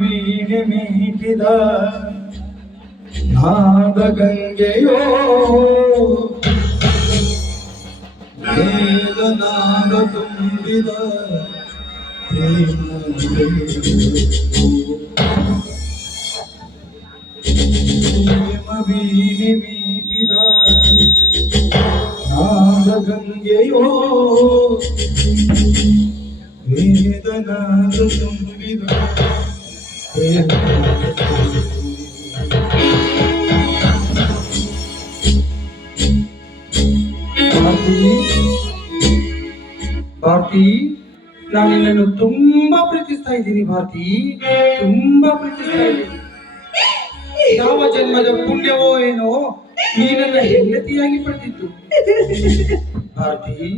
ವೀಣೆ ಮೀಟಿದ ನಾದ ಗಂಗೆಯೋ ವೇದ ನಾದ ತುಂಬಿದ ಪ್ರೇಮ ವೀಣೆ ಮೀಟಿದ ನಾದ ಗಂಗೆಯೋ ವೇದ ನಾದ ತುಂಬಿದ ಭಾರತಿ, ನಾನು ನಿನ್ನನ್ನು ತುಂಬಾ ಪ್ರೀತಿಸ್ತಾ ಇದ್ದೀನಿ ಭಾರತಿ, ತುಂಬಾ ಪ್ರೀತಿಸ್ತಾ ಇದ್ದೀನಿ. ಯಾವ ಜನ್ಮದ ಪುಣ್ಯವೋ ಏನೋ ನೀನನ್ನ ಹೆಂಡತಿಯಾಗಿ ಪಡೆದಿದ್ದು ಭಾರತಿ.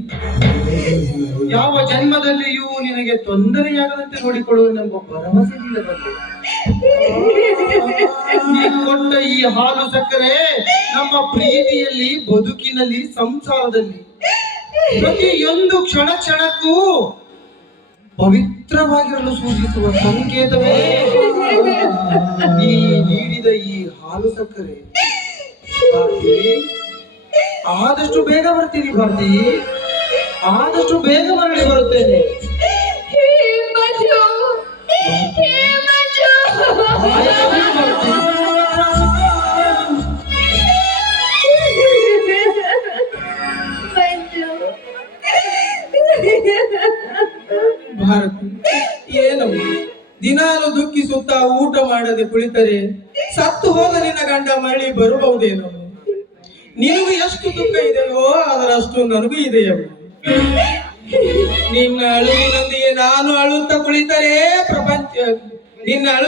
ಯಾವ ಜನ್ಮದಲ್ಲಿಯೂ ನಿನಗೆ ತೊಂದರೆಯಾಗದಂತೆ ನೋಡಿಕೊಳ್ಳುವ ನಮ್ಮ ಭರವಸೆಯಿಂದ ಬಂದೆ. ನೀನು ಕೊಟ್ಟ ಈ ಹಾಲು ಸಕ್ಕರೆ ನಮ್ಮ ಪ್ರೀತಿಯಲ್ಲಿ, ಬದುಕಿನಲ್ಲಿ, ಸಂಸಾರದಲ್ಲಿ ಪ್ರತಿಯೊಂದು ಕ್ಷಣ ಕ್ಷಣಕ್ಕೂ ಪವಿತ್ರವಾಗಿರಲು ಸೂಚಿಸುವ ಸಂಕೇತವೇ ನೀ ನೀಡಿದ ಈ ಹಾಲು ಸಕ್ಕರೆ. ಭಾರತಿ, ಆದಷ್ಟು ಬೇಗ ಬರ್ತೀನಿ ಭಾರತಿ, ಆದಷ್ಟು ಬೇಗ ಮರಳಿ ಬರುತ್ತೇನೆ. ಭಾರತಿ, ಏನು ದಿನಾಲು ದುಃಖಿಸುತ್ತಾ ಊಟ ಮಾಡದೆ ಕುಳಿತರೆ ಸತ್ತು ಹೋದ ನಿನ್ನ ಗಂಡ ಮರಳಿ ಬರಬಹುದೇನೋ? ನಿನಗೂ ಎಷ್ಟು ದುಃಖ ಇದೆಯೋ ಅದರಷ್ಟು ನನಗೂ ಇದೆಯೋ. ನಿನ್ನ ಅಳುವಿನೊಂದಿಗೆ ನಾನು ಅಳುತ್ತಾ ಕುಳಿತರೆ ಪ್ರಪಂಚ ನಿನ್ನ ಅಳು